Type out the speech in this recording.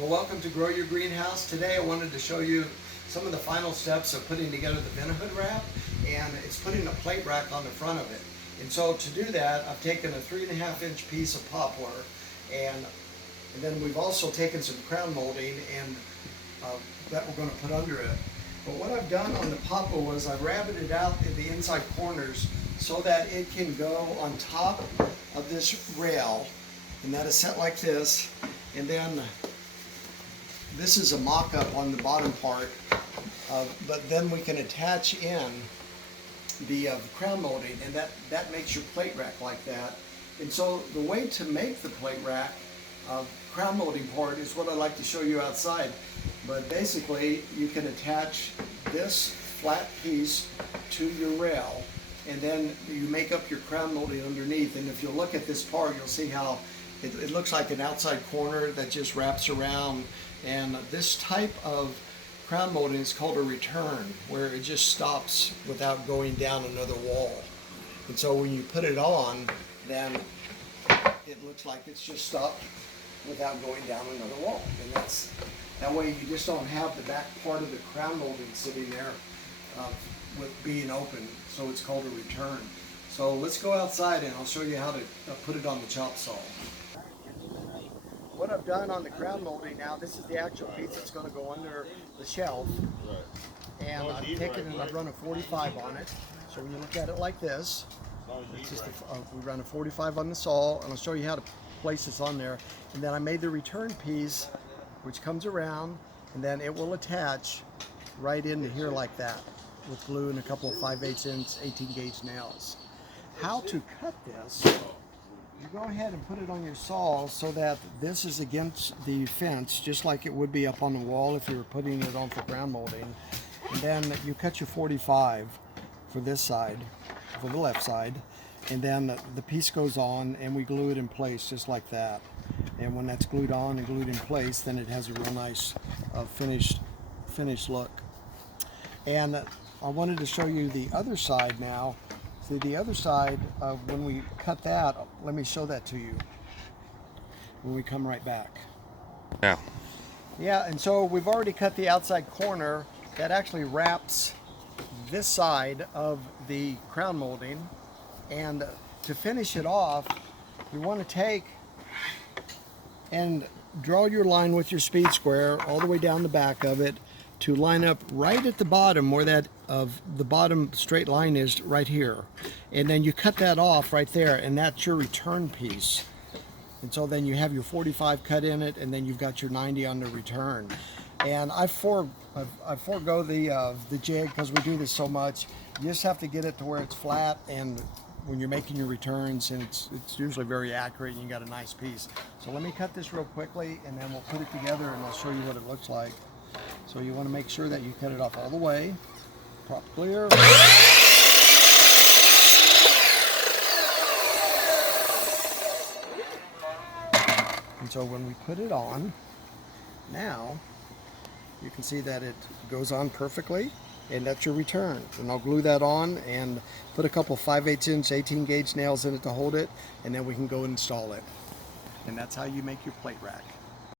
Well, welcome to Grow Your Greenhouse. Today I wanted to show you some of the final steps of putting together the Vent-A-Hood wrap, and it's putting a plate rack on the front of it. And so to do that, I've taken a 3.5-inch piece of poplar, and then we've also taken some crown molding and that we're going to put under it. But what I've done on the poplar was I've rabbited out in the inside corners so that it can go on top of this rail, and that is set like this. And then this is a mock-up on the bottom part, but then we can attach in the crown molding, and that makes your plate rack like that. And so the way to make the plate rack crown molding part is what I like to show you outside. But basically, you can attach this flat piece to your rail, and then you make up your crown molding underneath. And if you look at this part, you'll see how it looks like an outside corner that just wraps around. And this type of crown molding is called a return, where it just stops without going down another wall. And so when you put it on, then it looks like it's just stopped without going down another wall. And that way you just don't have the back part of the crown molding sitting there with being open. So it's called a return. So let's go outside and I'll show you how to put it on the chop saw. What I've done on the crown molding now, this is the actual piece that's going to go under the shelf. And I've taken and I've run a 45 on it. So when you look at it like this, it's just we run a 45 on the saw, and I'll show you how to place this on there. And then I made the return piece, which comes around, and then it will attach right into here like that with glue and a couple of 5/8 inch 18 gauge nails. How to cut this? You go ahead and put it on your saw so that this is against the fence, just like it would be up on the wall if you were putting it on for ground molding. And then you cut your 45 for this side, for the left side, and then the piece goes on and we glue it in place just like that. And when that's glued on and glued in place, then it has a real nice finished look. And I wanted to show you the other side now. See, the other side, when we cut that, let me show that to you when we come right back. Yeah, and so we've already cut the outside corner that actually wraps this side of the crown molding. And to finish it off, you want to take and draw your line with your speed square all the way down the back of it to line up right at the bottom where that of the bottom straight line is right here. And then you cut that off right there, and that's your return piece. And so then you have your 45 cut in it, and then you've got your 90 on the return. And I forego the jig because we do this so much. You just have to get it to where it's flat, and when you're making your returns, and it's usually very accurate, and you got a nice piece. So let me cut this real quickly, and then we'll put it together and I'll show you what it looks like. So you want to make sure that you cut it off all the way, prop clear. And so when we put it on, now you can see that it goes on perfectly, and that's your return. And I'll glue that on and put a couple 5/8 inch 18 gauge nails in it to hold it, and then we can go and install it. And that's how you make your plate rack.